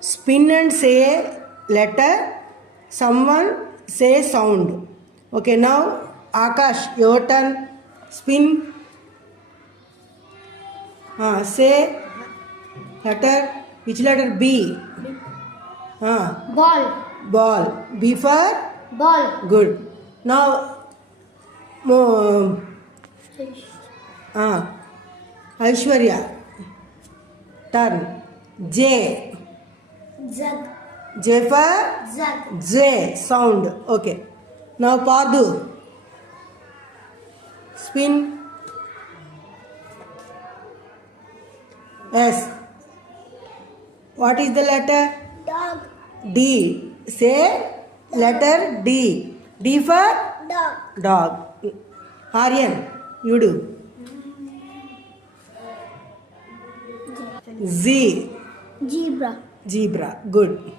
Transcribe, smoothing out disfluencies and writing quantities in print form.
spin and say letter. Someone say sound. Okay, now Akash, your turn. Spin. Say letter. Which letter? B. Ball. Ball. B for? Ball. Good. Now, Aishwarya. Turn. J. Jug. J for? Jug. J. Sound. Okay. Now, Pardu. Spin. S. What is the letter? Dog. D. Say letter D. D for? Dog. Dog. Aryan, you do. Z. Zebra. Zebra. Good.